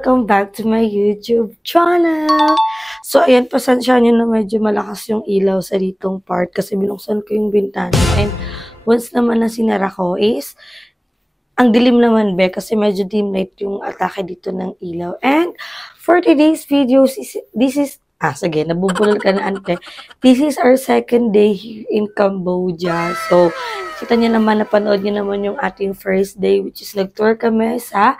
welcome back to my YouTube channel! So, ayan, pasensya nyo na medyo malakas yung ilaw sa ditong part kasi binuksan ko yung bintana. And once naman na sinara ko is, ang dilim naman be kasi medyo dim light yung atake dito ng ilaw. And for today's video, sige, nabubulol ka na ante. This is our second day here in Cambodia. So, kita niyo naman, napanood niyo naman yung ating first day, which is nag-tour kami sa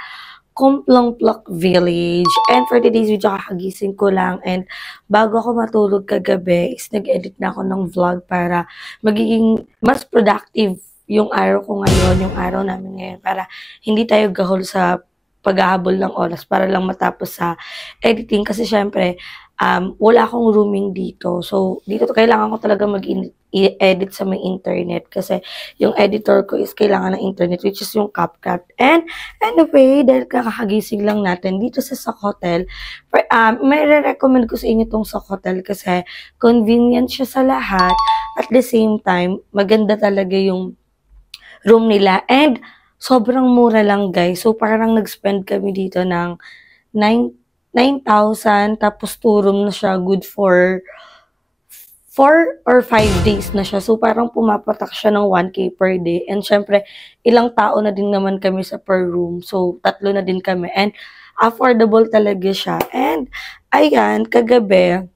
Komplongplok Village. And for today's video, kakagising ko lang. And bago ako matulog kagabi, is nag-edit na ako ng vlog para magiging mas productive yung araw ko ngayon, yung araw namin ngayon. Para hindi tayo gahol sa paghahabol ng oras para lang matapos sa editing. Kasi syempre, wala akong rooming dito. So, dito kailangan ko talaga mag-edit sa may internet. Kasi yung editor ko is kailangan ng internet, which is yung CapCut. And anyway, dahil kakagising lang natin dito sa Sok Hotel, may re-recommend ko sa inyo itong Sok Hotel kasi convenient siya sa lahat. At the same time, maganda talaga yung room nila. And sobrang mura lang, guys. So, parang nag-spend kami dito ng 9,000, tapos 2 room na siya, good for 4 or 5 days na siya. So, parang pumapatak siya ng 1K per day. And syempre, ilang tao na din naman kami sa per room. So, 3 na din kami. And affordable talaga siya. And, ayan, kagabi,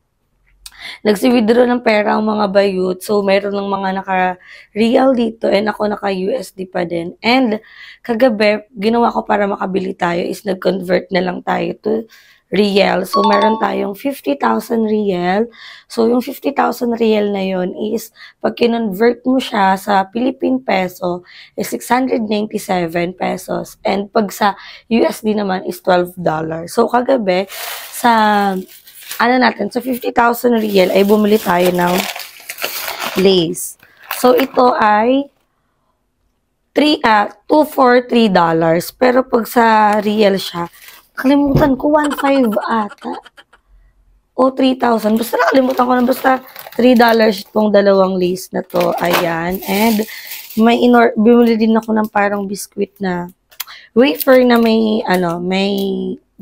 nagsi-withdraw ng pera ang mga bayut. So, meron ng mga naka-real dito and ako naka-USD pa din. And, kagabi, ginawa ko para makabili tayo is nag-convert na lang tayo to real. So, meron tayong 50,000 real. So, yung 50,000 real na yon is, pag kinonvert mo siya sa Philippine peso, is 697 pesos. And pag sa USD naman is $12. So, kagabi, sa sa 50,000 real ay bumili tayo ng lace. So, ito ay $2 for $3. Pero pag sa real siya, kalimutan ko, 1,500 ata. O 3,000. Basta nakalimutan ko na, basta $3 itong dalawang lace na to. Ayan. And bumili din ako ng parang biscuit na wafer na may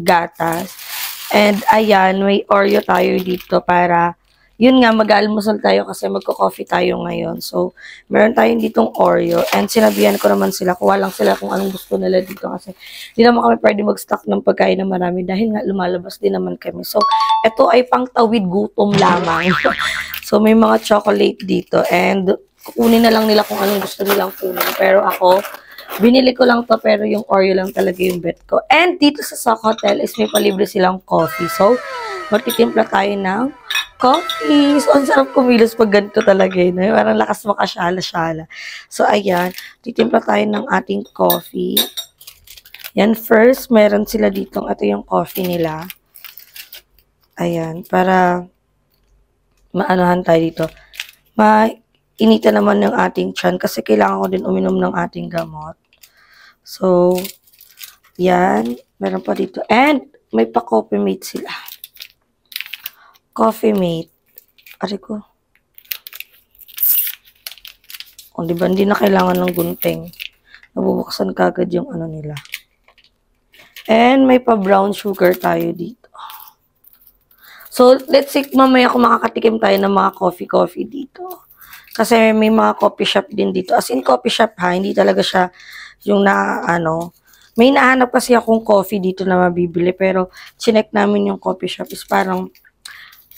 gatas. And, ayan, may Oreo tayo dito para, yun nga, mag-almusal tayo kasi magko-coffee tayo ngayon. So, meron tayong ditong Oreo. And, sinabihan ko naman sila, kuha lang sila kung anong gusto nila dito kasi hindi naman kami pwede mag-stock ng pagkain na marami dahil nga lumalabas din naman kami. So, ito ay pangtawid gutom lamang. So, may mga chocolate dito. And, kukunin na lang nila kung anong gusto nilang kunin. Pero ako, binili ko lang to pero yung Oreo lang talaga yung bet ko. And dito sa Sok Hotel is may palibre silang coffee. So, magtitimpla tayo ng coffee. So, ang sarap kumilos pag ganito talaga yun. Parang lakas makasyala-syala. So, ayan. Titimpla tayo ng ating coffee. Yan, first, meron sila dito. Ito yung coffee nila. Ayan, para maanohan tayo dito. Inita naman ng ating tiyan kasi kailangan ko din uminom ng ating gamot. So, yan. Meron pa dito. And, may pa-coffee mate sila. Coffee mate. Ari ko. O, diba? Hindi na kailangan ng gunting. Nabubuksan kagad yung ano nila. And, may pa-brown sugar tayo dito. So, let's see, mamaya kung makakatikim tayo ng mga coffee dito. Kasi may mga coffee shop din dito. As in, coffee shop ha, hindi talaga siya yung may nahanap kasi akong coffee dito na mabibili. Pero, chinek namin yung coffee shop is parang,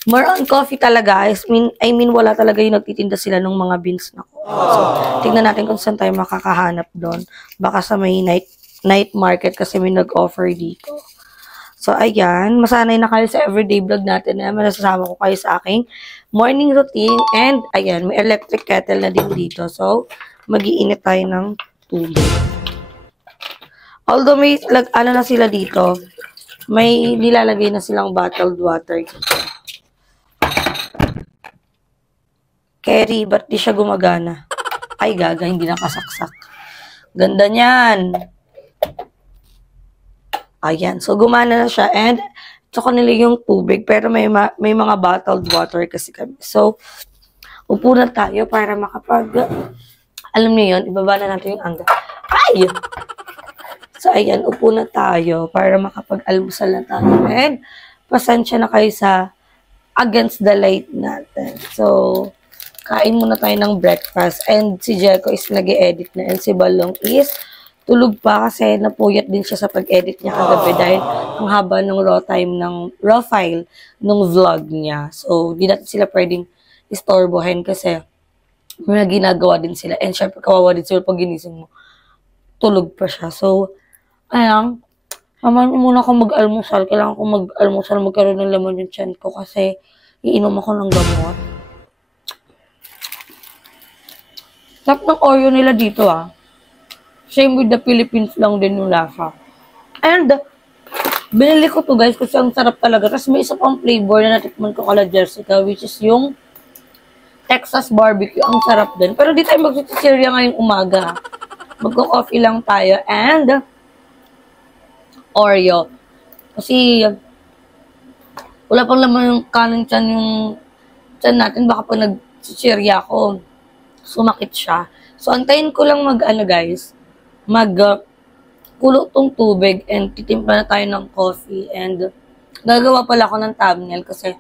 more on coffee talaga. I mean, wala talaga yung nagtitinda sila ng mga beans na coffee. So, tignan natin kung saan tayo makakahanap doon. Baka sa may night market kasi may nag-offer dito. So, ayan. Masanay na kayo sa everyday vlog natin. Manasasama ko kayo sa aking morning routine. And, ayan, may electric kettle na din dito. So, mag-iinit tayo ng tubig. Although, may, na sila dito, may nilalagay na silang bottled water dito. Kerry, ba't di siya gumagana? Ay, gaga, hindi nakasaksak. Ganda niyan. Ayan. So, gumana na siya. And, ito ko nila yung tubig. Pero may mga bottled water kasi kami. So, upo na tayo para alam niyo yun, ibaba na natin yung angga. Ay! So, ayan, upo na tayo para makapag-almusal na tayo. And, pasensya na kayo sa against the light natin. So, kain muna tayo ng breakfast. And si Jericho is nag-edit na. And si Balong is tulog pa kasi napuyat din siya sa pag-edit niya kagabi dahil ang haba ng raw file ng vlog niya. So, di natin sila pwedeng istorbohin kasi may ginagawa din sila. And syempre, kawawa din sila pag ginising mo. Tulog pa siya. So, ayan, naman muna ako mag-almusal. Kailangan ko mag-almusal, magkaroon ng laman yung tiyan ko kasi iinom ako ng gamot. Sarap ng Oreo nila dito Same with the Philippines lang din yung lasa. And, binili ko to guys kasi ang sarap talaga. Tapos may isa pang flavor na natikman ko kala Jessica, which is yung Texas barbecue. Ang sarap din. Pero di tayo magsisirya ngayong umaga. Magko-coffee lang tayo. And, Oreo. Kasi, wala pang laman yung kanin tiyan yung tiyan natin. Baka pag nagsisirya ako, sumakit siya. So, antayin ko lang guys, kulo tong tubig and titimpla na tayo ng coffee. And, gagawa pala ako ng thumbnail kasi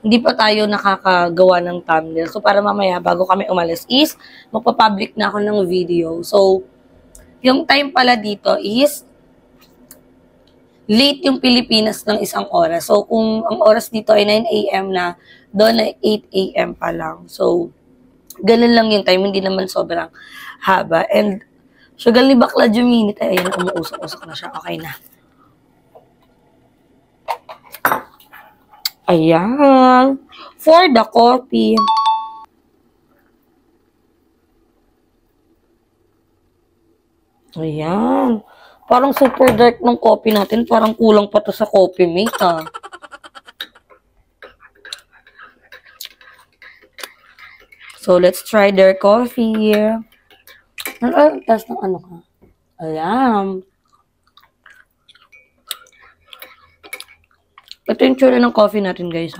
hindi pa tayo nakakagawa ng thumbnail. So, para mamaya, bago kami umalis is, magpapublic na ako ng video. So, yung time pala dito is, late yung Pilipinas ng 1 oras. So, kung ang oras dito ay 9 a.m. na, doon ay 8 a.m. pa lang. So, ganun lang yung time. Hindi naman sobrang haba. And, sugal ni Bakla Juminit. Ayan, umuusok-usok na siya. Okay na. Ayan. For the coffee. Ayan. Parang super dark ng coffee natin. Parang kulang pa to sa coffee mate, So, let's try their coffee. Tas ng ano ka? Ayan. Ito yung tsura ng coffee natin, guys,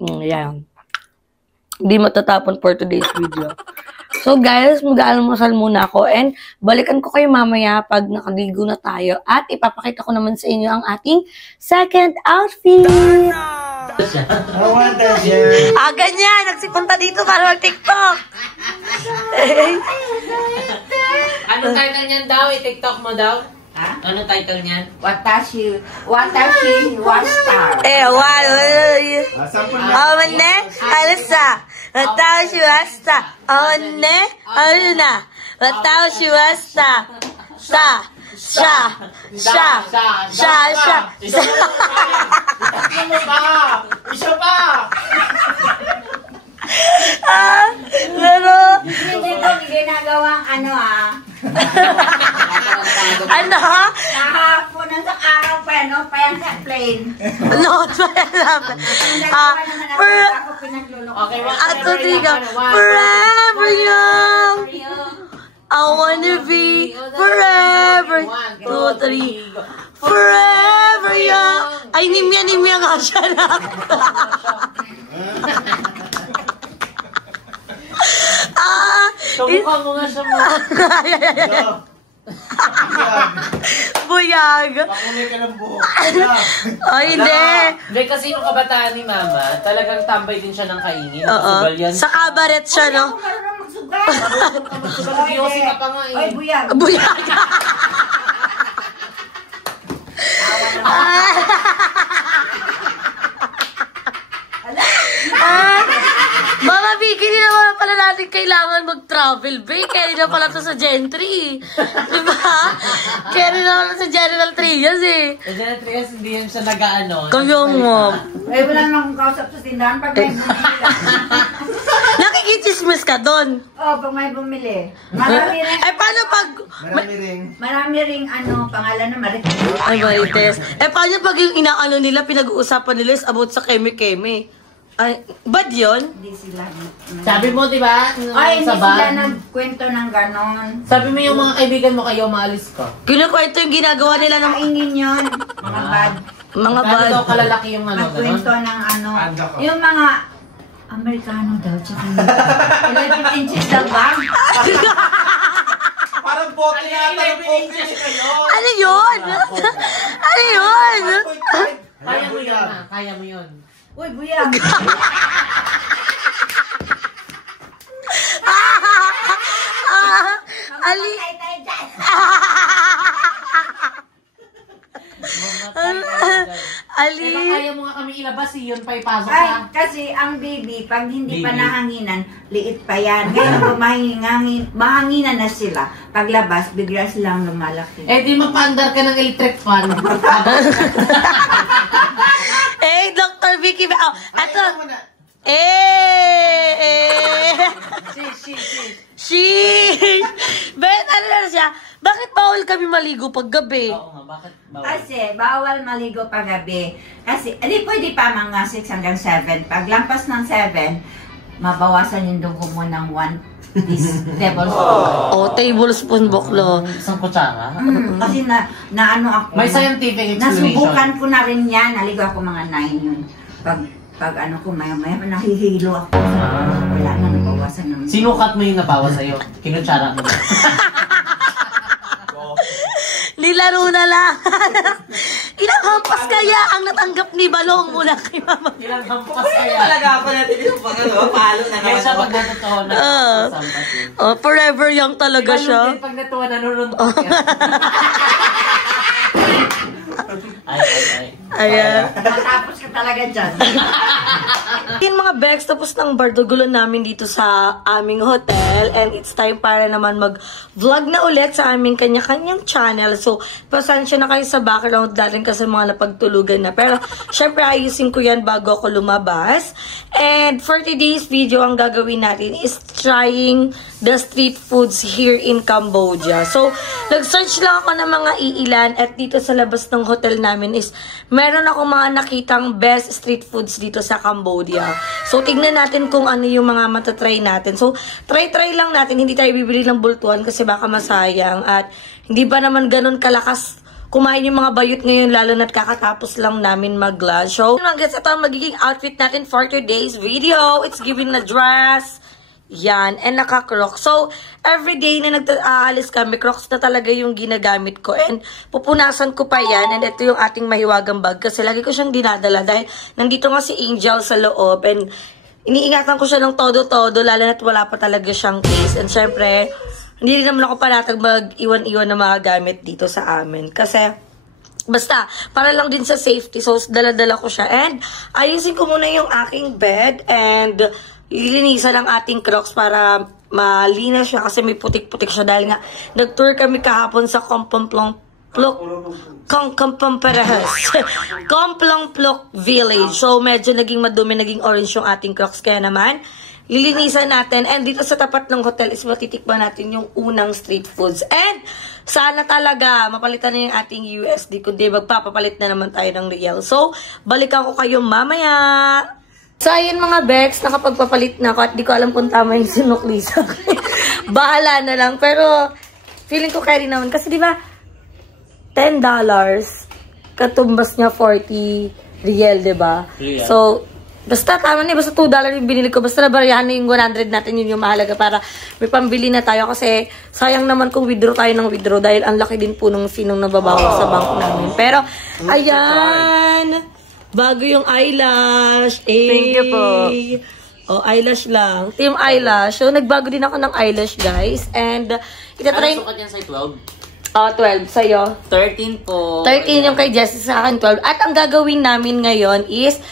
Ayan. Hindi matatapon for today's video. So, guys, mag-aalmusal muna ako and balikan ko kayo mamaya pag nakaligo na tayo at ipapakita ko naman sa inyo ang ating second outfit. Ganyan! Nagsipunta dito para mag-TikTok! Ano title niyan daw? I-TikTok mo daw? Ha? Ano title niyan? Watashi Wasta. One, alisa. Watashi Wasta. One, aluna. Watashi Wasta. Sha. Isa pa! Pero... Hindi ko ginagawang Ano? Kahapon ng sa araw pa yan sa plane. No, forever. Okay, Forever young. I wanna be forever. 2, 3. Forever young. Ay, nimya nga siya lang. Subukan mo nga siya mo. Buyag. Pakulay ka ng buhok. Hindi. Hindi, kasi yung kabataan ni Mama, talagang tambay din siya ng kainin. Oo. Sa kabaret siya, no? Marunong magsugal. Magyosi ka pa nga Ay, buyag. Buyag. Mama Vicky, hindi naman pala natin kailangan mag-travel, babe. Kaya na pala to sa Gentry. Diba? Kaya na naman sa General Trias, Sa General Trias, hindi yan siya nag-ano. Kayo mo. Ay, wala naman akong kausap sa tindahan pag may bumili. Nakikichismis ka doon. Pag may bumili. Marami rin. Paano pag... Marami ring pangalan na Marites. Ay, Marites. Paano pag yung inaano nila, pinag-uusapan nila is about sa keme-keme? Ay, bad yun? Hindi sila. Sabi mo, di ba? Ay, hindi sila nagkwento ng ganon. Sabi mo yung mga kaibigan mo kayo, maalis ka. Kinukwento yung ginagawa nila ng... Kainin yun. Mga bad. Mga Paano bad. daw kalalaki yung ano, Nagkwento gano'n? ng yung mga Amerikano daw, tsaka 11 inches daw ba? Parang Isang bote na ata ng coke. Ano yun? Ano yun? Kaya mo yun ha. Kaya mo yun. Uy, buyag. Ali. Tay-tay dyan. Ali. Kaya mo nga kami ilabas yun pa ipasok Ay, ka. kasi ang baby, pag hindi pa Baby. nahanginan, liit pa yan. Ngayon, kung mahanginan na sila, paglabas, bigla silang lumalaki. Eh di mapaandar ka ng electric fan. Eh, Dr. Vicky. Oh, ato. Sheesh! Ben, ano na siya? Bakit bawal kami maligo pag gabi? Oo nga, bakit bawal? Kasi, bawal maligo paggabi. Kasi, hindi pwede pa mga 6 hanggang 7. Pag lampas ng 7, mabawasan yung dugo mo ng 1 tablespoon. Oh, tablespoon buklo. Isang kutsara? Kasi na ano ako. May scientific explanation. Nasubukan ko na rin yan. Naligo ako mga 9 yun. Pag ano ko, maya-maya, nahihilo ako. Wala na, nabawasan naman. Sinukat mo yung nabawa sa'yo. Kinutsara mo. Nilaro na lang. Ilang hampas kaya ang natanggap ni Balong mula kay Mama? Ilang hampas kaya. Talaga ako natin yung palo na Kaya naman. siya pag natotoo na sampas yun. Oh, forever young talaga siya. Iba yung pag natuwa nanununtok yan. Ay. Ayan. Matapos ka talaga dyan. Yung mga bags, tapos ng bardagulo namin dito sa aming hotel. And it's time para naman mag-vlog na ulit sa aming kanya-kanyang channel. So, pasensya na kayo sa background dahil kasi mga napagtulugan na. Pero, syempre, ayusin ko yan bago ako lumabas. And for today's video, ang gagawin natin is trying the street foods here in Cambodia. So, nag-search lang ako ng mga iilan at dito sa labas ng hotel namin is meron ako mga nakitang best street foods dito sa Cambodia. So, tignan natin kung ano yung mga matatry natin. So, try lang natin. Hindi tayo bibili ng bultuan kasi baka masayang. At hindi ba naman ganun kalakas kumain yung mga bayot ngayon, lalo na't kakatapos lang namin mag-lunch. So, ito ang magiging outfit natin for today's video. It's giving na dress. Yan. And naka-crocs. So, everyday na nag-aalis kami, crocs na talaga yung ginagamit ko. And pupunasan ko pa yan. And ito yung ating mahiwagang bag. Kasi lagi ko siyang dinadala. Dahil nandito nga si Angel sa loob. And iniingatan ko siya ng todo-todo. Lalo na't wala pa talaga siyang case. And syempre, hindi rin naman ako palatag mag-iwan-iwan na mga gamit dito sa amin. Kasi, basta, para lang din sa safety. So, dala-dala ko siya. And ayusin ko muna yung aking bed. And lilinisan ang ating crocs para malinis siya kasi may putik-putik siya dahil nga nag-tour kami kahapon sa Komplong Plok Village. So medyo naging madumi, naging orange yung ating crocs kaya naman lilinisan natin. And dito sa tapat ng hotel is matitikman natin yung unang street foods. And sana talaga mapalitan na yung ating USD kundi magpapapalit na naman tayo ng real. So balikan ko kayo mamaya. So, ayun mga Bex, nakapagpapalit na ako at di ko alam kung tama yung sinukli sa akin. Bahala na lang. Pero, feeling ko carry naman. Kasi di ba $10, katumbas niya 40 real, di ba? Yeah. So, basta tama na, basta $2 yung binili ko. Basta nabariyahan na yung 100 natin, yun yung mahalaga para may pambili na tayo. Kasi, sayang naman kung withdraw tayo ng withdraw dahil ang laki din po nung sinong nababawas sa bank namin. Pero, ayan! Bago yung eyelash. Thank you po. Oh, eyelash lang. Team eyelash. So, nagbago din ako ng eyelash, guys. And, itatry... Ano sukat yan sa 12? 12. Sa'yo? 13 po. 13 yung kay Jessie, sa akin 12. At ang gagawin namin ngayon is,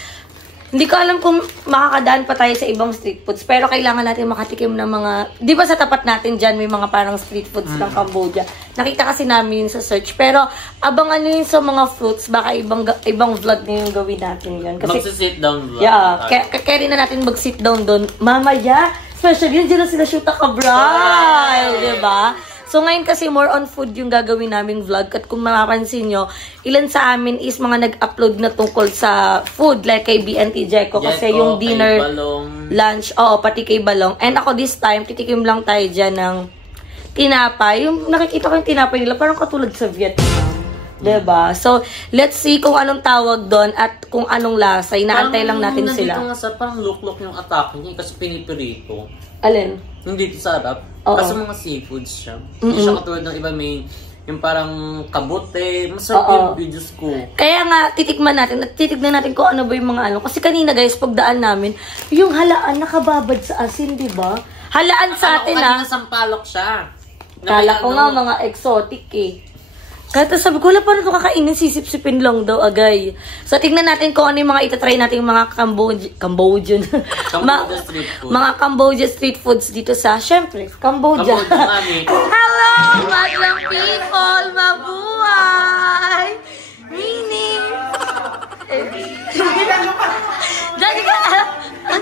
hindi ko alam kung makakadaan pa tayo sa ibang street foods. Pero kailangan natin makatikim ng mga... Di ba sa tapat natin dyan may mga parang street foods ng Cambodia. Nakita kasi namin sa search. Pero abangan nyo yun sa mga fruits. Baka ibang vlog na yung gawin natin yun. Kasi, magsi-sit down vlog. Yeah. Carry na natin mag-sit down doon. Mamaya, especially yun dyan sila Shoota Cabral. Diba? So, ngayon kasi more on food yung gagawin naming vlog. At kung mapapansin nyo, ilan sa amin is mga nag-upload na tungkol sa food. Like kay BNT Jeko. Kasi yung dinner, lunch, pati kay Balong. And ako this time, titikim lang tayo dyan ng tinapay. Yung nakikita ko yung tinapay nila, parang katulad sa Vietnam. Diba? So, let's see kung anong tawag doon at kung anong lasa. Inaantay lang natin sila. Nandito nga sa parang look-look yung atake niya kasi pinipirito. Alin? Hindi dito sa harap. Oo. Kasi mga seafoods siya. Hindi siya katulad ng iba may yung parang kabote. Masarap yung videos ko. Kaya nga, titikman natin at titignan natin kung ano ba yung mga ano. Kasi kanina guys, pagdaan namin, yung halaan nakababad sa asin, diba? Halaan sa atin Kanina sampalok siya. Kala ko nga mga exotic eh. Kaya sabi ko, wala pa rin ito kakainin, sisip-sipin lang daw agay. So, tingnan natin kung ano yung mga itatry natin yung mga Cambodian. Street food. Mga Cambodia street foods dito sa, syempre, Cambodia. Hello, madlang people! Mabuhay! Meaning... Dati ka...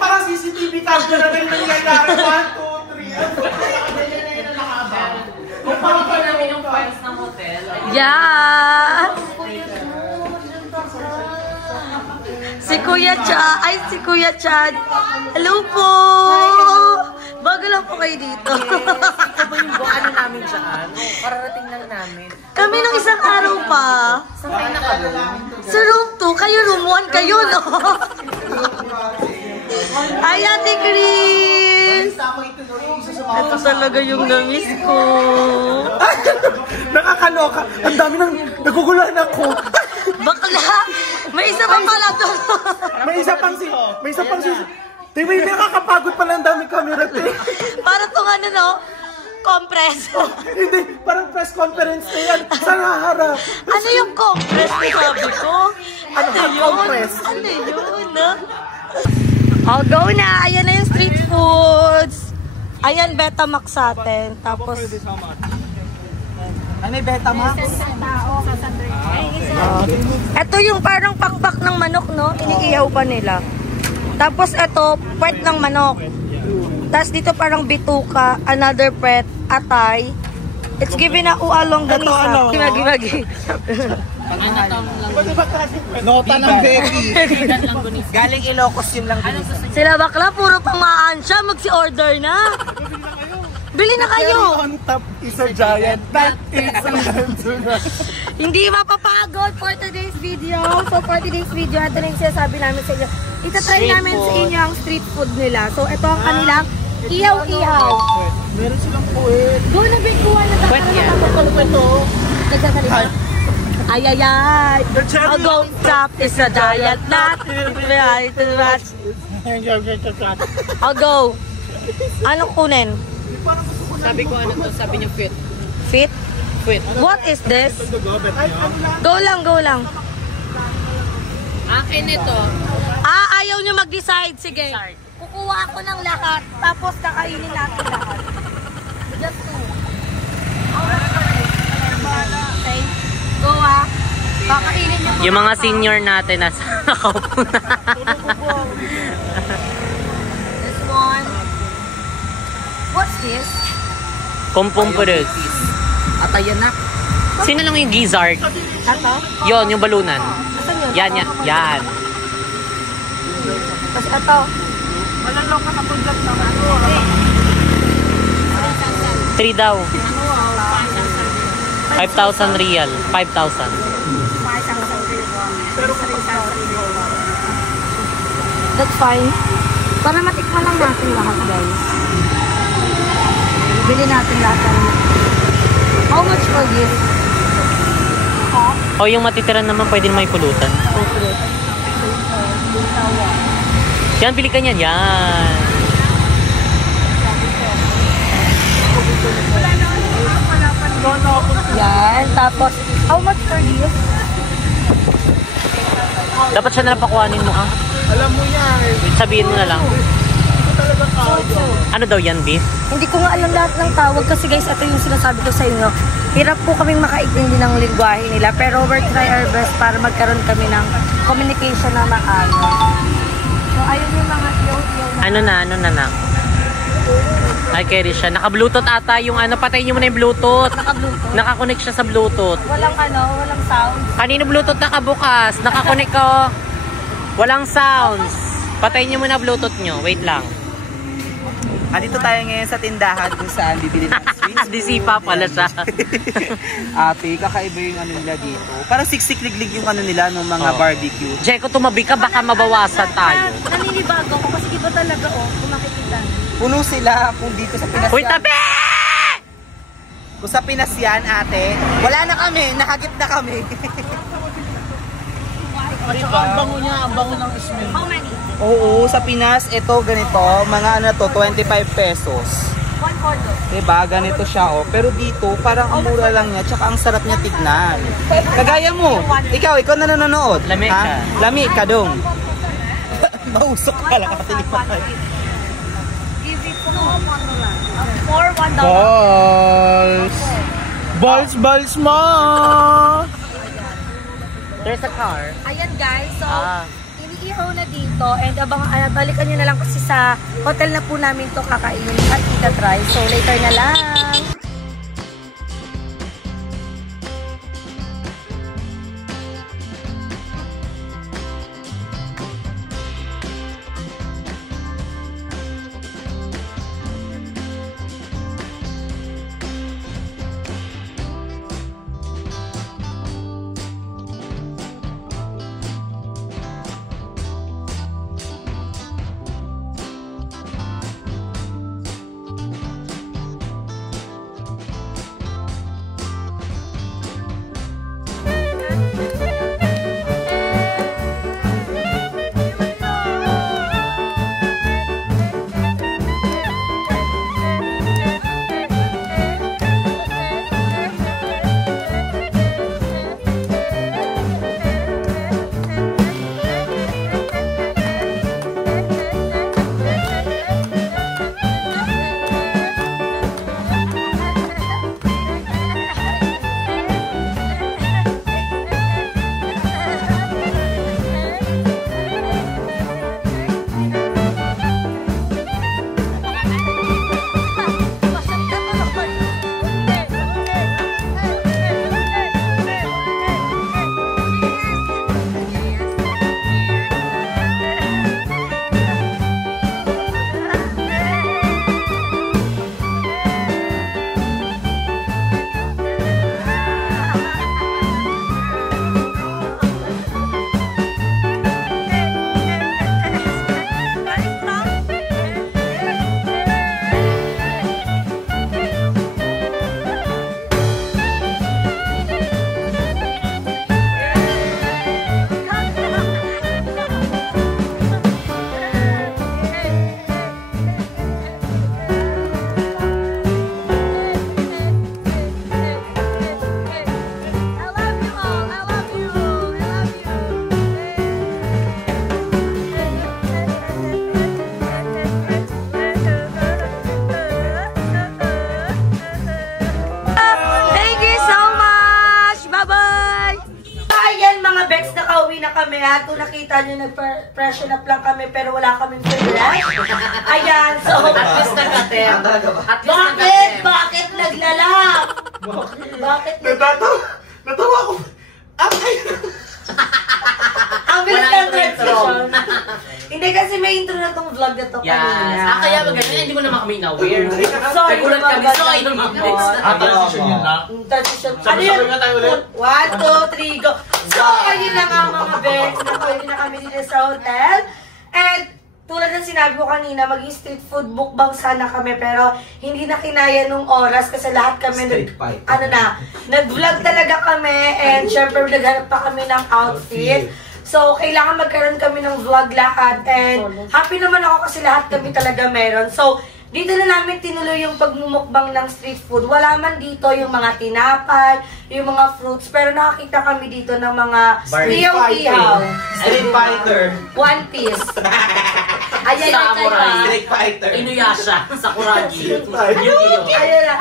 Parang CCTV camera na yung nangyayari. 1, 2, 3. Kung pa namin yung files ng hotel. Yeah! Si Kuya Chad. Ay, si Kuya Chad. Hello po! Bago lang po kayo dito. Ito ba yung ano namin dyan? Kararating lang namin. Kami nung isang araw pa. Saan kayo naka-room? Sa room 2, kayo room 1 kayo, no? Ay, Ate Chris! Ito talaga yung namiss ko. Nakakaloka. Ang dami nang naguguluhan ako. Bakla! May isa pa pala doon. May isa pang May nakakapagod pala ang daming camera. Para itong ano, no? Compress. Hindi, parang press conference na yan. Sa harap. Ano yung compress na sabi ko? Ano yung compress? Ano yun, no? Oh, go na! Ayan na yung street foods. Ayan, Betamax sa atin. Tapos... Ano yung Betamax? Ito yung parang pakpak ng manok, no? Iniihaw pa nila. Tapos ito, puwet ng manok. Tapos dito parang bituka, another puwet, atay. It's given na ualong ganisa. Gimagi-magi. Nota ng Becky. Galing Ilocos yun lang. Sila bakla, puro pamaan siya. Magsi-order na. Bili na kayo. On top is a giant. That is a Hindi mapapagod for today's video. So for today's video, ito na yung sinasabi namin sa inyo. Itatry namin sa inyo ang street food nila. So ito ang kanilang ihaw-ihaw. Meron silang puwet. Go na biguan na Puwet yan. Nagsasalita. Ay. I'll go top is a diet nut. I'll go. Anong kunin? Sabi ko ano to, sabi niyo fit. Fit? Fit. What is this? Go lang. Akin ito. Ayaw nyo mag-decide. Sige. Kukuha ako ng lahat. Tapos kakainin natin lahat. Just two. Okay. Go Kakainin nyo. Yung mga senior natin nasa nakaupo na. This one. What's this? Kumpong purus. Atayan na. Sino lang yung gizzard? Ito? Yon, yung balunan. Asan yun? Yan. Tapos ito. Malalaw ka na pundat ng ano. 3 daw. 5,000 real. 5,000. That's fine. Para matikman lang natin lahat, guys. Bili natin lahat. How much for this? O yung matitira naman pwede na may pulutan. Okay. Yan, bili ka niyan. Yan. Yan. Tapos, how much for this? Dapat siya nalang pakuhanin mo, Alam mo yan. Sabihin mo na lang. Ano daw yan, beef? Hindi ko nga alam lahat ng tawag kasi guys, ito yung sinasabi ko sa inyo. Hirap po kaming makaintindi ng lingwahe nila pero we're try our best para magkaroon kami ng communication na maano. So ayun yung mga Ano na? Ay, carry siya. Naka-bluetooth ata yung ano. Patayin niyo muna yung bluetooth. naka-bluetooth. Naka-connect siya sa bluetooth. Walang sound. Kanino bluetooth nakabukas? Naka-connect ko. Walang sounds. Patayin niyo muna bluetooth niyo. Wait lang. Andito tayo ngayon sa tindahan kung saan bibili ng sweets. Disipa pala siya. Ate, kakaiba yung ano nila dito. Parang siksik-liglig yung ano nila ng mga barbecue. Jeko, tumabi ka, baka mabawasan tayo. Naninibago ako kasi iba talaga kung makikita. Puno sila kung dito sa Pinas. Uy, tabi! Kung sa Pinas yan, ate, wala na kami, nakagip na kami. Ang bango niya, ang bango ng smell. How many? Oo, sa Pinas, ito ganito, mga ano to, 25 pesos. One cordo. Diba, ganito siya oh. Pero dito, parang ang mura lang niya, tsaka ang sarap niya tignan. Kagaya mo, ikaw na nanonood. Lami ka. Lami ka dong. Mausok ka lang, katilipan tayo. Give it to for $1. Balls mo! There's a car. Ayan guys, so iniihaw na dito and balikan nyo na lang kasi sa hotel na po namin to kakainin at ita-try. So later na lang. Kami at kung nakita nyo nag-freshen up lang kami pero wala kaming pera. Ayan, so At least nag-atem. bakit naglalak? Bakit Natawa ko. Ang bilis Wala ng yung intro. transition. Hindi kasi may intro na tong vlog na to kanina. Kaya maganda, hindi ko naman kami na-aware. Sorry, Nagulat kami, mga so ayun mabilis na. Transition yun na. Transition. Sabi nga tayo ulit. 1, 2, 3, go! So, ayun na nga mga beks. Nakawin na kami dito sa hotel. And, tulad ng sinabi ko kanina, maging street food mukbang sana kami. Pero, hindi na kinaya nung oras kasi lahat kami nag-vlog talaga kami. And, syempre, naghanap pa kami ng outfit. So, kailangan magkaroon kami ng vlog lahat. And, happy naman ako kasi lahat kami talaga meron. So, dito na namin tinuloy yung pagmumukbang ng street food. Wala man dito yung mga tinapay, yung mga fruits. Pero nakakita kami dito ng mga ihaw-ihaw. Street fighter. One Piece. Ayan na Samurai. Street fighter. Inuyasha. Sakuragi. Yu-Gi-Oh. Ayan na.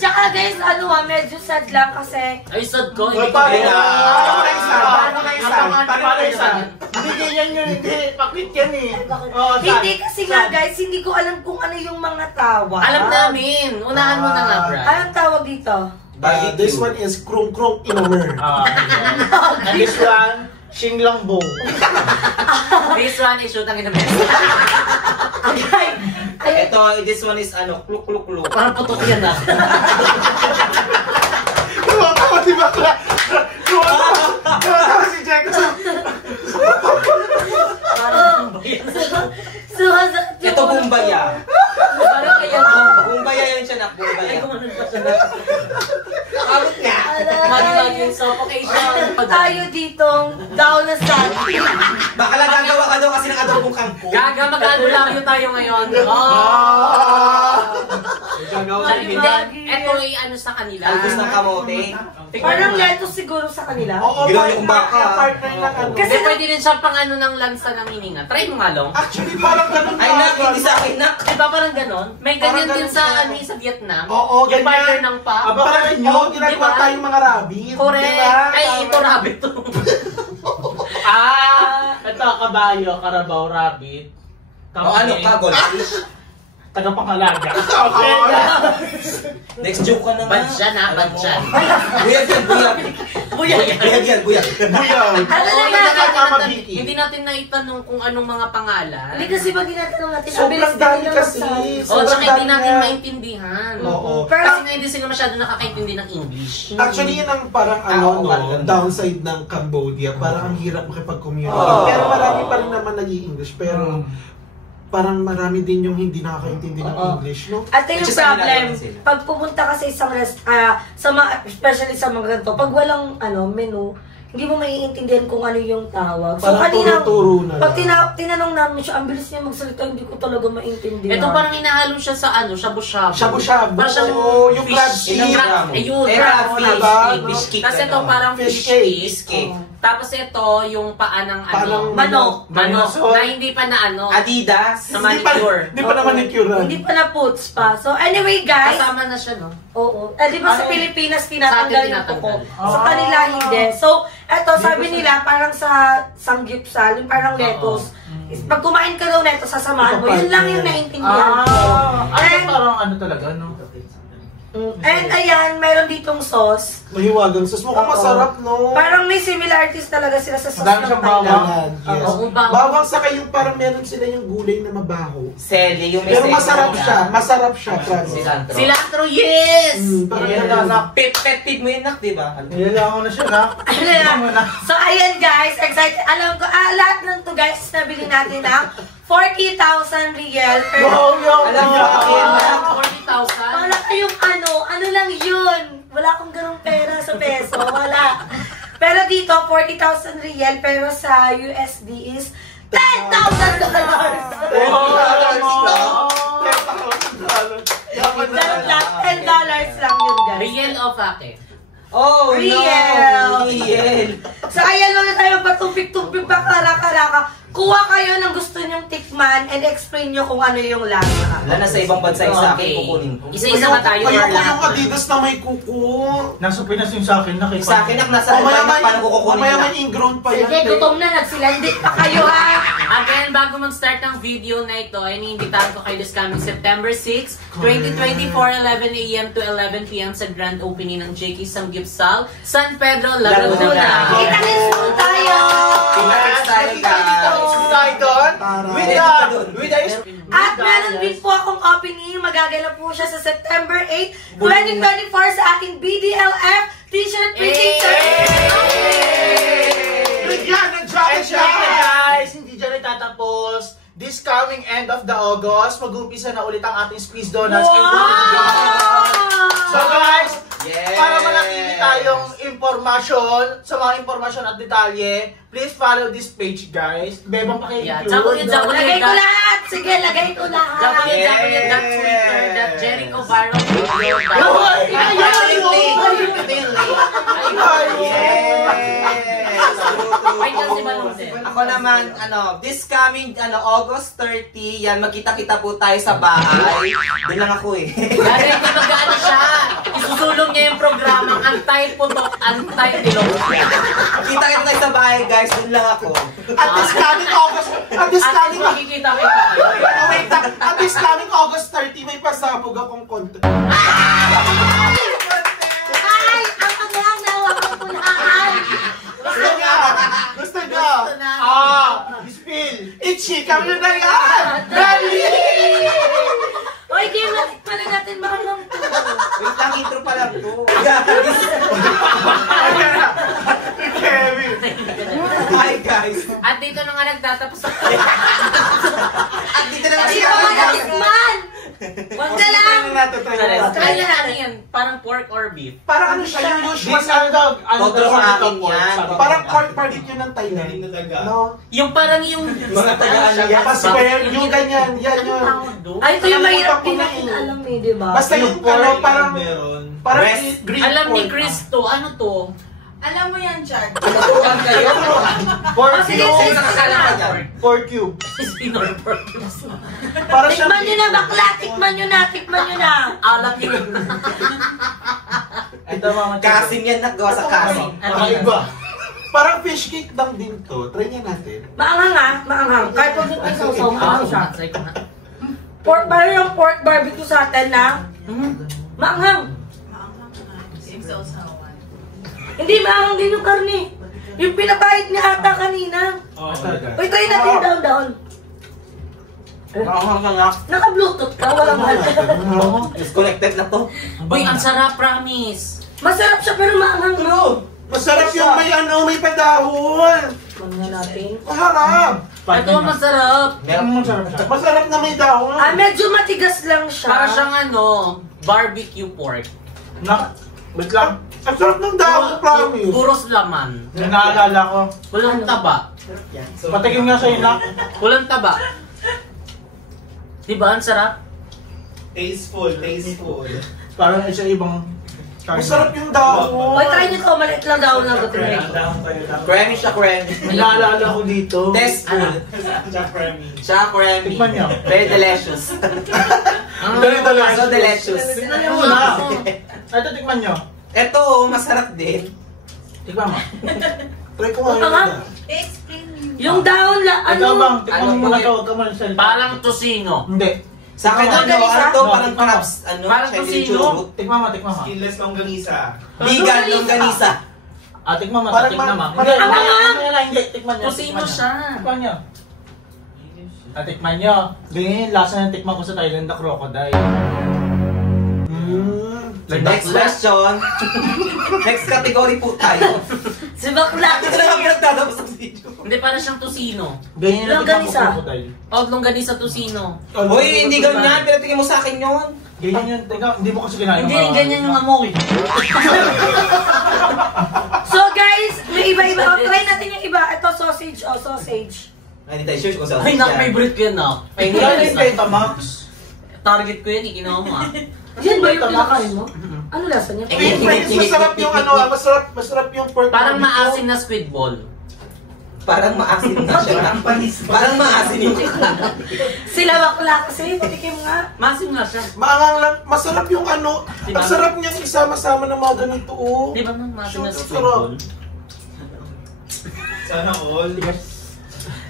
Tsaka guys, medyo sad lang kasi Ay, sad ko. Hindi ko Paano kaya. kayo saan? Hindi yan yun, hindi. Pakit yan eh. hindi kasi nga guys, hindi ko alam kung ano yung mga tawag. Alam namin. Unahan mo na nga, Brad. Anong tawag dito? This one is krung krung inomer. And this one, Shinglangbo. This one is shootang in the mesa. Okay. Ayun Ito, this one is kluk. Parang putok yan ah. Tumatawa si Bakla. Tumatawa si Jackson. Ito, Bumbaya. Parang kaya ko. Bumbaya yan siya, nak. Bumbaya. Ay, kumanan pa siya. Nakabot nga. Magi-magi yung suffocation. Tayo ditong down na sun. Baka lang gagawa ka daw kasi ng adobong kangkong. Gaga, mag-albularyo tayo ngayon. Magi-magi. Ito ay ano sa kanila. Albus ng kamote. Parang lettuce siguro sa kanila. Oo, Ginawa yung baka. partner na ano. Kasi pwede rin siya pang ano ng lansa ng hininga. Try mo nga, Long. Actually, parang ganun Ay, nak, hindi sa akin, nak. Diba parang ganon? May ganyan Parang din ganun sa siya. ano sa Vietnam. Oo, Yung ganyan. partner ng pa. Parang yun, ginagawa Diba? tayong mga rabbit. Correct. Diba? Ay, Tama. ito rabbit to. Ito, kabayo, karabaw, rabbit. O ano ka, goldfish? Tagapangalaga. Next joke ka na nga. Badyan ha, Alam mo. badyan. Buyag yan, buyag. Buyag. Buyag. Ano Oo, na hindi yan? Mama natin- Vicky. Hindi natin naitanong kung anong mga pangalan. Hindi kasi pag tinatanong natin, Sobrang dami kasi. O, tsaka hindi natin niya. maintindihan. Oo. Pero, Kasi nga hindi sila masyado nakakaintindi ng English. Actually, yun ang parang Oo, no, parang- downside ng Cambodia. Parang ang hirap makipag-communicate. Oo. Pero marami pa rin naman nag-i-English. Pero parang marami din yung hindi nakakaintindi ng English, no? at yung Which is ang problem, ginagawa sila. pag pumunta ka sa isang sa mga, especially sa mga ganito, pag walang menu, hindi mo maiintindihan kung ano yung tawag. So Parang kanina, turo-turo na pag lang. tinanong namin siya, ang bilis niya magsalita, hindi ko talaga maintindihan. Ito parang inahalo siya sa ano, shabu-shabu. Shabu-shabu. Parang siyang Oo, yung fish. crab stick. Ayun, Crab crab fish. fish. Fish cake. Tapos ito parang Fish fish cake. cake. Tapos ito yung paa ng ano, Paanang manok. manok na hindi pa na ano, Adidas. na manicure. Hindi pa naman manicure. Hindi pa na puts pa. So anyway guys, Kasama na siya, no? oo. Di ba sa Pilipinas tinatanggal Sa atin yung kuko? tinatanggal. Sa kanila hindi. So, eto sabi nila parang sa sanggipsal, yung parang lettuce. Pag kumain ka daw neto, sasamahan mo. Yun lang yung naintindihan ko. And, Parang ano talaga, no? and ayan, meron ditong sauce. Mahiwagang sus. Mukhang Oo. masarap, no? Parang may similarities talaga sila sa sauce Dami ng siyang Thailand. bawang. Yes. Oo, bawang. Bawang saka yung parang meron sila yung gulay na mabaho. Seli, yung may Pero seli. masarap siya. Masarap siya, promise. Cilantro. Cilantro, yes! Parang Yan ganun. na, Pet mo yun, nak, di ba? Nilala ko na siya, na. So ayan guys, excited. Alam ko, lahat ng to guys, nabili natin ng 40,000 riel. Pero, Alam mo, akin, nak. 40,000. wala kayong ano lang yun. Wala akong ganong pera sa peso, wala. Pero dito, 40,000 riel, pero sa USD is $10,000! Ganun lang, $10 lang yun guys. Real o fake? Oh, Riel. no. Riel. So ayan lang na tayo, patumpik-tumpik pa, karaka-raka. Kuha kayo ng gusto nyong tikman and explain nyo kung ano yung lasa. Wala na sa ibang bansa yung sa akin, Okay. kukunin ko. Isa-isa ba tayo or Ayoko yung lahat? Adidas na may kuko. Nasa Pinas yung sa akin, nakita. Sa akin, nak, nasa Mamaya Dubai, paano ko may, kukunin mamaya na? may ingrown pa yan. Sige, gutom na, nagsilandit pa kayo ha. Again, bago mag-start ng video na ito, ay iniimbitahan ko kayo this coming September 6, 2024, 11 a.m. to 11 p.m. sa grand opening ng JK Samgyeopsal, San Pedro, Laguna. Laguna. Kita-kits po tayo! Pinakits tayo, guys. At meron din po akong opening, magaganap po siya sa September 8, 2024 sa ating BDLF T-shirt printing Bigyan ng jacket And syempre guys, hindi dyan itatapos. This coming end of the August, mag-umpisa na ulit ang ating Squeeze Donuts. So guys, Yes. para manatili tayong impormasyon, sa mga impormasyon at detalye, please follow this page guys. Bebang Yeah, paki-include. Lagay ko lahat! Sige, lagay ko lahat! Wait lang si Balong din. Ako naman, this coming, August 30, yan, magkita-kita po tayo sa bahay. Doon lang ako eh. Dahil hindi mag-ano siya. Isusulong niya yung programang anti-putok, anti-ilong. Kita-kita tayo sa bahay, guys. Doon lang ako. At this coming August, at this At coming, makikita kita kayo. wait, at this coming August 30, may pasabog akong content. Ay! Ang pagkakanawa ko po lahat! Gusto nyo? Spill! Ichika mo na yan! Dali! natin, maanghang to. Wait lang, intro pa lang to. Kevin! Hi guys! At dito na nga nagtatapos ako. At dito na Hindi ko nga natikman! Huwag na lang! Ano yan? Parang pork or beef? Parang ano siya yung usual Todo sa akin yan. Parang corn barbecue ng Thailand. No? Yung parang yung... Mga taga-ano yan. Mas well, yung ganyan, yan yun. Ay, ito yung mahirap din Nakalimutan ko na natin eh. alam eh, di ba? Basta yung ano, parang Breast. green Alam ni pork. Chris to. Ano to? Alam mo yan, Chad. Tutukan kayo. Pork Sige, cube. sige, Nakakala ka dyan. Pork cube. Spinner pork cubes. Para siya. Tikman nyo na, bakla! Tikman nyo na, tikman nyo na! Alam niyo. Kasing yan nagawa sa kasing. Iba. Parang fish cake lang din to. Try niya natin. Maanghang ha, maanghang. Kahit huwag yung isaw-saw, maanghang siya. Try ko na. Pork, parang yung pork barbecue sa atin na maanghang. Hindi, maanghang din yung karne. Yung pinapahit niya ata kanina. Uy, try natin down. Naka-bluetooth ka, walang Disconnected na to. Uy, ang sarap, promise. Masarap siya pero maanghang. Masarap yung may ano, may padahon. Ano nga natin? Maharap. Ito ang masarap. Masarap na may dahon. Ah, medyo matigas lang siya. Para siyang ano, barbecue pork. Wait lang. Ang sarap ng dahon, promise. Puros laman. Yung naalala ko. Walang taba. Patikim nga sa'yo na. Walang taba. Diba, ang sarap? Tasteful. Parang isa ibang... Masarap yung dahon. Uy, try nyo to, maliit lang daw lang ito. Creamy siya, creamy. May naalala ko dito. Tasteful. Siya creamy. Tikman niyo. Very delicious. So delicious. Tikman niyo muna. Ito, tikman niyo. Ito, masarap din. Tikman mo. Try ko nga yun. Maanghang. Yung dahon lang, Ikaw ano? bang, tikman Ano mo muna po, to. Huwag ka muna salita. Parang tosino. Hindi. Sa akin, ano to, parang crabs. Ano, Parang Chinese tusino. churro. Tikman mo. Skinless longganisa. Vegan, longganisa. Tikman mo. Parang Tikman mo. parang- Hindi, tikman niyo. Tosino siya. Tikman niyo. Tikman niyo. Ganyan yung lasa ng tikman ko sa Thailand na crocodile. Next question. Next category po tayo. Si Bakla. Ito na kami nagtatapos ng video. Hindi, parang siyang tosino. Ganyan yung tikman ko Longganisa. sa crocodile. O, longganisa tosino. Uy, hindi ganyan. Pinatingin mo sa akin yun. Ganyan yun. Teka, hindi mo kasi kinain. Hindi, ganyan yung amoy. So guys, may iba-iba. O, try natin yung iba. Ito, sausage. O, sausage. Hindi tayo sure kung saan. Ay, favorite ko yan ah. Wala na yung Betamax. Target ko yan, ikinawa mo ah. Yan ba yung kinakain mo? Ano lasa niya? Masarap yung ano, masarap yung pork. Parang barbecue. maasim na squid ball. Parang maasin na siya. Parang maasin yung Sila Bakla kasi, patikim nga. Maasim nga siya. Maangang lang, masarap yung ano, Diba? ang sarap niyang isama-sama ng mga ganito, oh. Di ba nang maasim na Shoot, squid sarap. ball? Sana all.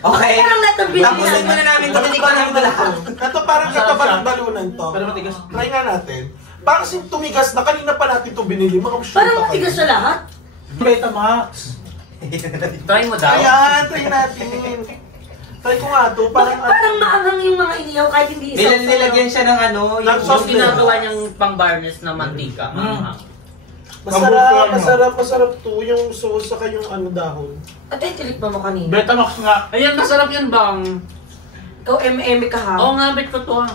Okay. Parang natabili Tapusin muna namin ito. Hindi ko namin ito lahat. Ito parang Masarap kataba siya. ng balunan to. Pero matigas. Try nga natin. Parang kasing tumigas na kanina pa natin ito binili. Parang matigas siya lahat. Betamax. Try mo daw. Ayan, try natin. Try ko nga to. Parang Parang maanghang yung mga inihaw kahit hindi isa. Nilagyan siya ng ano. Ng Yung sauce ginagawa niyang pang-barnes na mantika. Masarap to. Yung sauce saka yung ano dahon. At ay, tilik mo kanina. Betamax nga. Ayan, masarap yan bang? Ikaw, eme ka ha? Oo nga, bet ko to ah.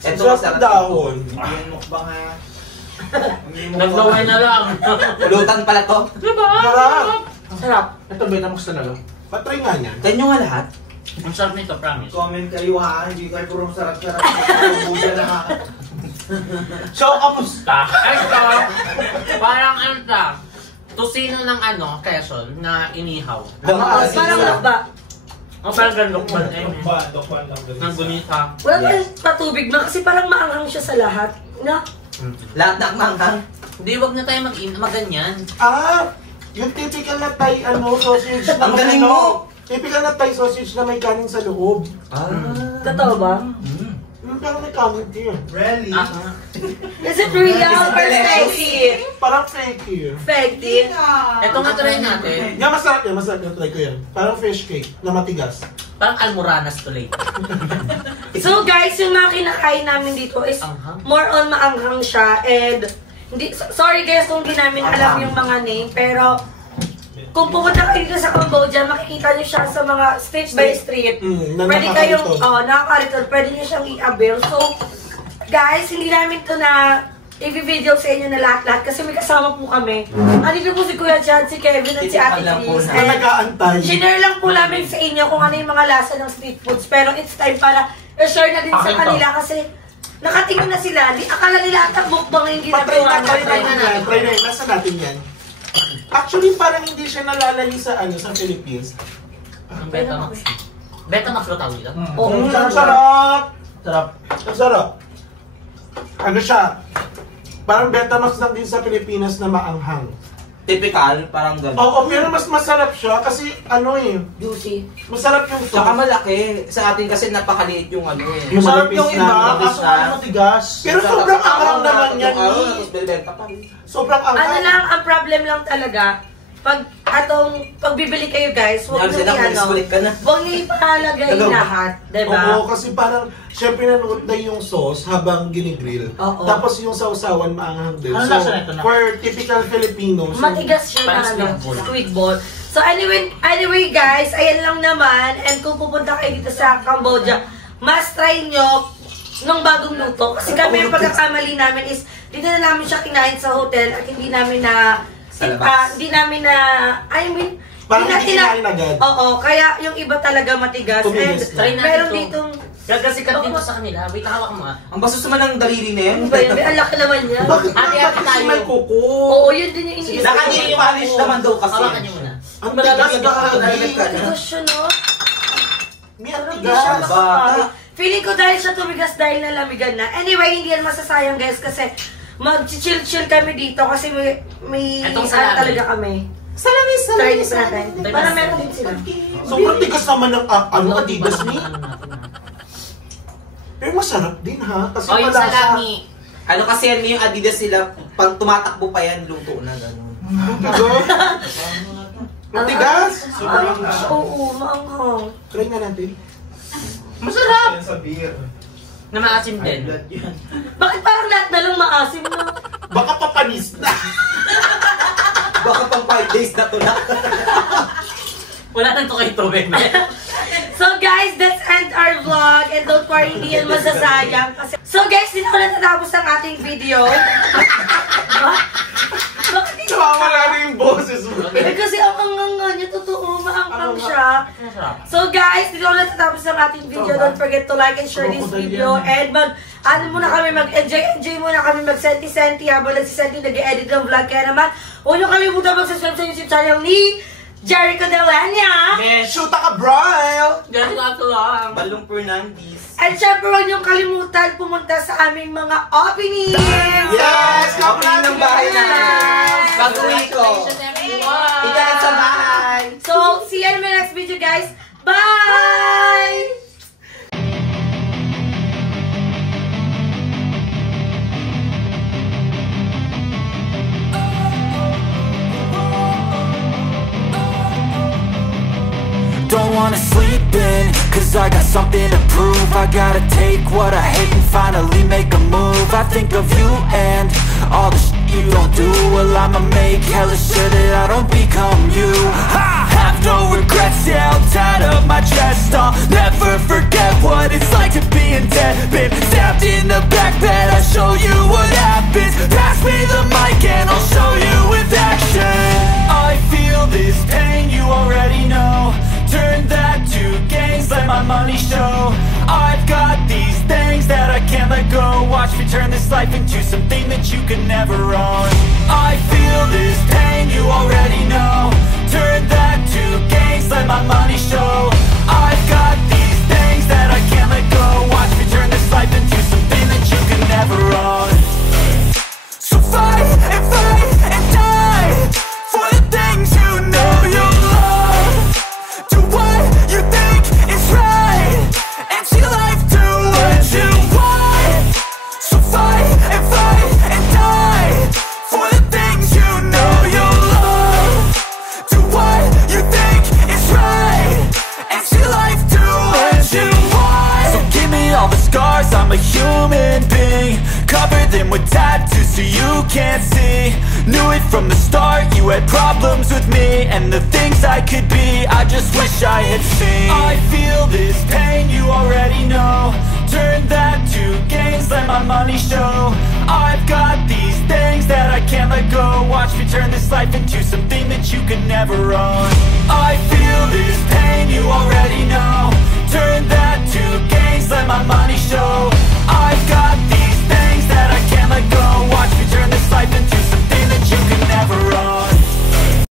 Ito Sarap masarap ng dahon. Hindi yan mukbang ha. Naglaway na lang. Pulutan pala to. Diba? Sarap. Sarap. Ito Betamax talaga. Patry nga niyan. Ganyan nga lahat. Ang sarap nito, promise. Comment kayo ha. Hindi kayo puro sarap-sarap. Buja lang ha. So, kamusta? Ito, parang ano ta, tosino ng ano, Quezon, na inihaw. Parang lakba. O parang ganlokban eh. Dokwan lang. Ng gunita. Wala tayong patubig man kasi parang maanghang siya sa lahat. Na? Lahat na manghang. Hindi, wag na tayo maganyan. Yung typical na Thai sausage na Ang galing mo! Typical na Thai sausage na may kanin sa loob. Totoo ba? Parang may kanin din. Really? Is it real or fake? Parang fake. Fake. Ito nga try natin. Yan, masarap yan. Try ko yan. Parang fish cake na matigas. Parang almoranas to late. So guys, yung mga kinakain namin dito is more on maanghang siya and sorry guys kung hindi namin alam yung mga name, pero kung pumunta kayo dito sa Cambodia, makikita niyo siya sa mga street by street. Pwede kayong, nakakariton, pwede niyo siyang i-avail. So guys, hindi namin to na i-video sa inyo na lahat-lahat kasi may kasama po kami. Andito po si Kuya Chad, si Kevin at si Ate Chris. Nag-aantay. Share lang po namin sa inyo kung ano yung mga lasa ng street foods. Pero it's time para i-share na din sa kanila kasi nakatingin na sila. Akala nila at mukbang yung ginagawa natin. Try na yun. Nasa natin yan. Actually, parang hindi siya nalalali sa Philippines. Ang Betamax. Betamax ba tawag nila? Oo. Ang sarap! Ang sarap. Ano siya? Parang Betamax lang din sa Pilipinas na maanghang. Typical, parang gano'n. Oo, pero mas masarap siya kasi Juicy. masarap yung sauce. Tsaka malaki. Sa atin kasi napakaliit yung ano eh. Yung Masarap manipis yung iba, na, kaso ano matigas. Pero sobrang anghang naman yan. Tapos belbenta pa rin. Sobrang anghang. Ano lang, ang problem lang talaga, pag bibili kayo guys, huwag nyo huwag nyo ipalagay lahat, diba? Oo, kasi parang, syempre nanood na yung sauce habang ginigrill. Oo. Tapos yung sausawan maanghang din. Ano So, lasa nito na? for typical Filipinos, Matigas siya na squid ball. So anyway guys, ayan lang naman. And kung pupunta kayo dito sa Cambodia, must try nyo nung bagong luto. Kasi kami yung pagkakamali namin is, dito na namin siya kinain sa hotel at hindi namin na parang hindi kinain agad. Oo, kaya yung iba talaga matigas. Tumigas And na. Try natin meron to. ditong Gagasikat dito sa kanila. Wait, hawak mo nga. Ang bastos naman ng daliri na yan. ano ba yun? Ang laki naman yan. Bakit Ate-ate kasi tayo. may kuko? Oo, yun din yung iniisip. Naka-polish naman daw kasi. Hawakan niyo muna. Ang tigas na Nalaglag ka na. Matigas siya, no? May Pero hindi siya tigas. makakain. Feeling ko dahil siya tumigas dahil nalamigan na. Anyway, hindi yan masasayang guys kasi mag-chill-chill kami dito kasi may Etong salami. talaga kami. Try this natin. Para meron din sila. Sobrang tigas naman ng Adidas ni. Pero masarap din ha. Kasi Yung malasa. salami. Ano kasi yan, yung Adidas sila, pag tumatakbo pa yan, luto na gano'n. Matigas. Oo, maanghang. Try na natin. Masarap! Yan sa beer. Na maasim din. Blood yan. Bakit parang lahat na lang maasim na? Baka papanis na. Baka pang 5 days na to na. Wala nang to kay Tobek. So guys, let's end our vlog and don't worry, hindi yan masasayang. So guys, dito na natatapos ang ating video. Bakit hindi Nawawala na yung boses mo. kasi ang nga niya, totoo, maanghang siya. So guys, dito na natatapos ang ating video. Don't forget to like and share this video. And mag-enjoy muna kami, mag-senti-senti habang nagsisenti, nag-edit ng vlog. Kaya naman, huwag nyo kalimutan mag-subscribe sa YouTube channel ni Jericho Delania. Shoot ka, Brian! Diyan ko lang. Balong Fernandez. At syempre, huwag nyo kalimutan pumunta sa aming mga openings. Yes! Opening ng bahay namin. Pag-uwi ko. Congratulations, everyone! Ikaw sa bahay. So, see you in my next video, guys. Bye! Don't wanna sleep in, cause I got something to prove. I gotta take what I hate and finally make a move. I think of you and all the shit you don't do. Well, I'ma make hella sure that I don't become you. I have no regrets, yeah, I'll tie up my chest. I'll never forget what it's like to be in debt. Been stabbed in the back bed, I'll show you what happens. Pass me the mic and I'll show you with action. I feel this pain, you already know. Turn that to gains, let my money show. I've got these things that I can't let go. Watch me turn this life into something that you can never own. I feel this pain, you already know. Turn that to gains, let my money show. I've got these things that I can't let go. Watch me turn this life into something that you can never own. So fight and die for the things you know you love. Do what you think is right, and see life do what you want. So fight and die for the things you know you love. Do what you think is right, and see life do me all the scars, I'm a human being. Cover them with tattoos so you can't see. Knew it from the start, you had problems with me and the things I could be, I just wish I had seen. I feel this pain, you already know. Turn that to gains, let my money show. I've got these things that I can't let go. Watch me turn this life into something that you could never own. I feel this